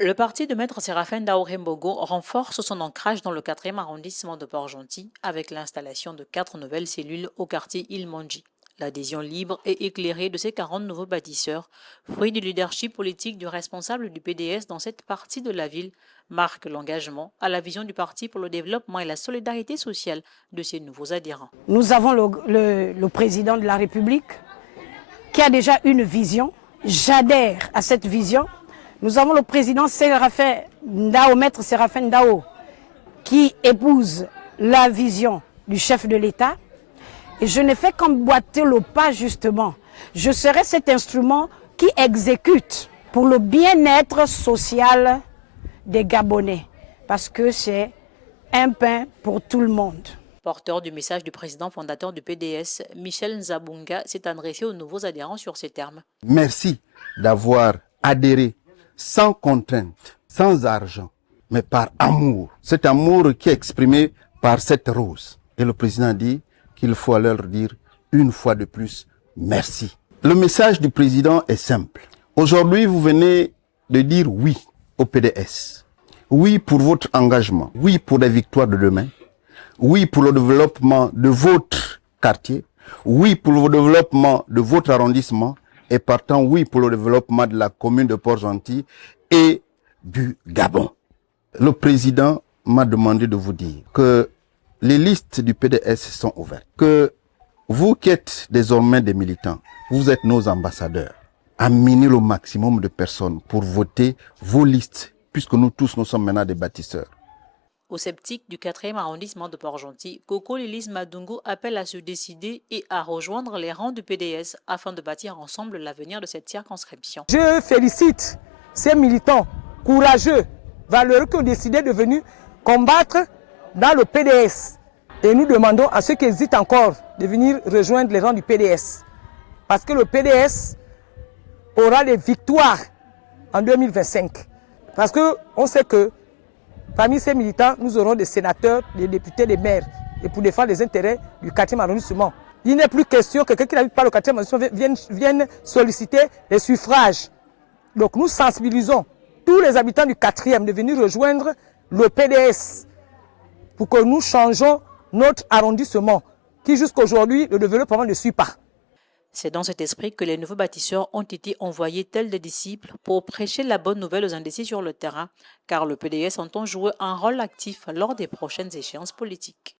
Le parti de Maître Séraphin Daouré-Mbogo renforce son ancrage dans le 4e arrondissement de Port-Gentil avec l'installation de 4 nouvelles cellules au quartier Ilmonji. L'adhésion libre et éclairée de ces 40 nouveaux bâtisseurs, fruit du leadership politique du responsable du PDS dans cette partie de la ville, marque l'engagement à la vision du parti pour le développement et la solidarité sociale de ses nouveaux adhérents. Nous avons le président de la République qui a déjà une vision. J'adhère à cette vision. Nous avons le président Séraphin Ndao, Maître Séraphin Ndao, qui épouse la vision du chef de l'État. Et je ne fais qu'emboîter le pas justement. Je serai cet instrument qui exécute pour le bien-être social des Gabonais. Parce que c'est un pain pour tout le monde. Porteur du message du président fondateur du PDS, Michel Nzabunga s'est adressé aux nouveaux adhérents sur ces termes. Merci d'avoir adhéré sans contrainte, sans argent, mais par amour. Cet amour qui est exprimé par cette rose. Et le président dit qu'il faut leur dire une fois de plus merci. Le message du président est simple. Aujourd'hui, vous venez de dire oui au PDS. Oui pour votre engagement. Oui pour les victoires de demain. Oui pour le développement de votre quartier. Oui pour le développement de votre arrondissement. Et partant, oui pour le développement de la commune de Port-Gentil et du Gabon. Le président m'a demandé de vous dire que les listes du PDS sont ouvertes. Que vous qui êtes désormais des militants, vous êtes nos ambassadeurs. Amenez le maximum de personnes pour voter vos listes, puisque nous tous, nous sommes maintenant des bâtisseurs. Aux sceptiques du 4e arrondissement de Port-Gentil, Coco Lilise Madungo appelle à se décider et à rejoindre les rangs du PDS afin de bâtir ensemble l'avenir de cette circonscription. Je félicite ces militants courageux, valeureux qui ont décidé de venir combattre dans le PDS. Et nous demandons à ceux qui hésitent encore de venir rejoindre les rangs du PDS. Parce que le PDS aura des victoires en 2025. Parce qu'on sait que parmi ces militants, nous aurons des sénateurs, des députés, des maires. Et pour défendre les intérêts du 4e arrondissement. Il n'est plus question que quelqu'un qui n'habite pas le 4e arrondissement vienne solliciter les suffrages. Donc nous sensibilisons tous les habitants du 4e de venir rejoindre le PDS pour que nous changeons notre arrondissement qui jusqu'à aujourd'hui le développement ne suit pas. C'est dans cet esprit que les nouveaux bâtisseurs ont été envoyés tels des disciples pour prêcher la bonne nouvelle aux indécis sur le terrain, car le PDS entend jouer un rôle actif lors des prochaines échéances politiques.